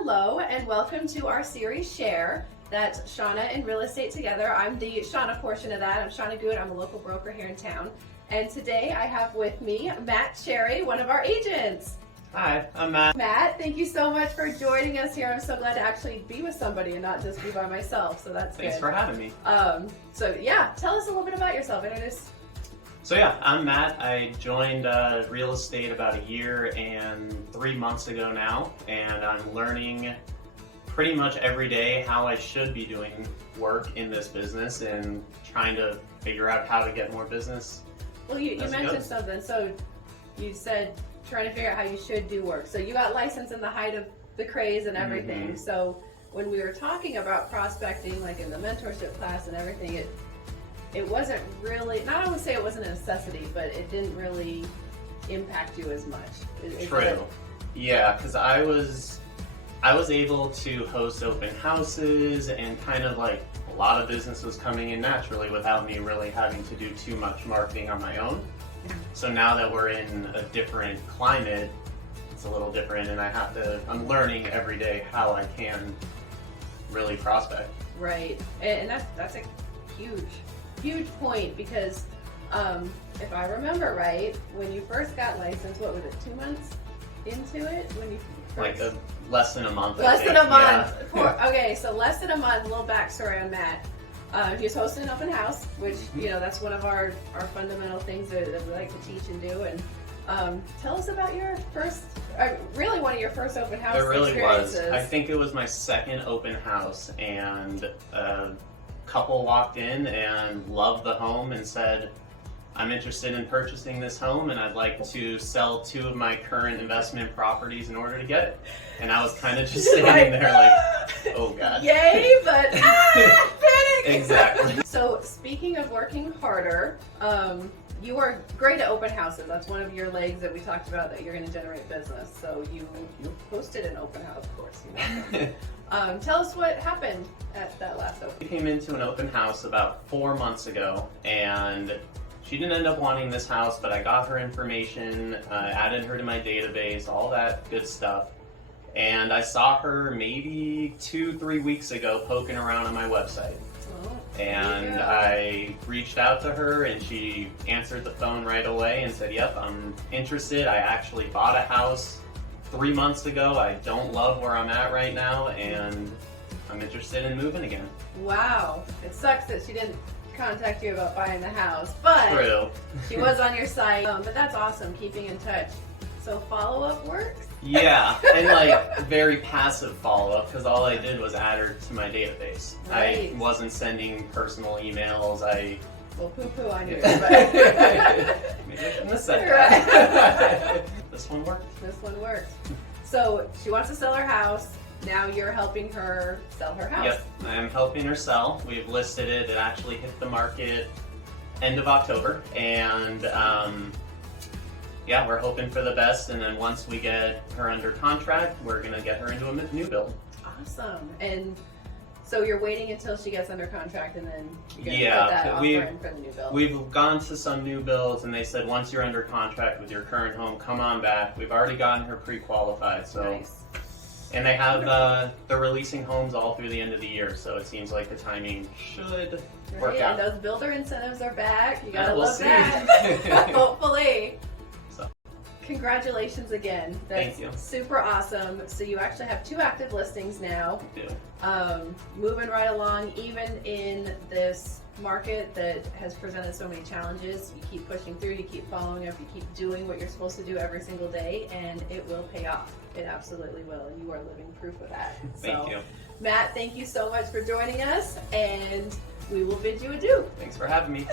Hello and welcome to our series Share. That's Shauna and Real Estate Together. I'm the Shauna portion of that. I'm Shauna Gut. I'm a local broker here in town. And today I have with me Matt Cherry, one of our agents. Hi, I'm Matt. Matt, thank you so much for joining us here. I'm so glad to actually be with somebody and not just be by myself. So that's Thanks good. for having me. So yeah, tell us a little bit about yourself. So yeah, I'm Matt. I joined real estate about a year and 3 months ago now, and I'm learning pretty much every day how I should be doing work in this business and trying to figure out how to get more business. Well, you mentioned something. So you said trying to figure out how you should do work. So you got licensed in the height of the craze and everything. Mm-hmm. So when we were talking about prospecting, like in the mentorship class and everything, it wasn't really, not I would say it wasn't a necessity, but it didn't really impact you as much. True. Yeah, because I was able to host open houses and kind of like a lot of business was coming in naturally without me really having to do too much marketing on my own. So now that we're in a different climate, it's a little different, and I'm learning every day how I can really prospect. Right, and that's a huge point, because if I remember right, when you first got licensed, what was it, 2 months into it? When you first... Less than a month. Less than a month. Yeah. Okay, so less than a month. A little backstory on Matt. He was hosting an open house, which that's one of our fundamental things that we like to teach and do. And tell us about your first, really one of your first open house experiences. It really was. I think it was my second open house, and a couple walked in and loved the home and said, I'm interested in purchasing this home and I'd like to sell 2 of my current investment properties in order to get it. And I was kind of just standing there like, oh God. Yay, but panic! Exactly. So speaking of working harder, you are great at open houses. That's one of your legs that we talked about, that you're going to generate business. So you hosted an open house, of course. Tell us what happened at that last open. We came into an open house about 4 months ago, and she didn't end up wanting this house, but I got her information, added her to my database, all that good stuff. And I saw her maybe 2-3 weeks ago poking around on my website. And I reached out to her, and she answered the phone right away and said, yep, I'm interested. I actually bought a house 3 months ago. I don't love where I'm at right now, and I'm interested in moving again. Wow. It sucks that she didn't contact you about buying the house, but True. She was on your site. But that's awesome, keeping in touch. So follow-up works? Yeah, and like very passive follow-up, because all I did was add her to my database. Right. I wasn't sending personal emails. Well, poo-poo on you. Maybe I shouldn't have said that. This one worked. This one worked. So she wants to sell her house. Now you're helping her sell her house. Yep, I am helping her sell. We've listed it. It actually hit the market end of October, and yeah, we're hoping for the best. And then once we get her under contract, we're gonna get her into a new build. Awesome. And so you're waiting until she gets under contract, and then you're gonna put that offer in for the new build. We've gone to some new builds, and they said once you're under contract with your current home, come on back. We've already gotten her pre-qualified, so. Nice. And they have they're releasing homes all through the end of the year, so it seems like the timing should work out. And those builder incentives are back. You gotta we'll love see. that. Hopefully. So. Congratulations again. That's Thank you. super awesome. So you actually have 2 active listings now. We do. Moving right along, even in this market that has presented so many challenges. You keep pushing through, you keep following up, you keep doing what you're supposed to do every single day, and it will pay off. It absolutely will, and you are living proof of that. Thank you. Matt, thank you so much for joining us, and we will bid you adieu. Thanks for having me.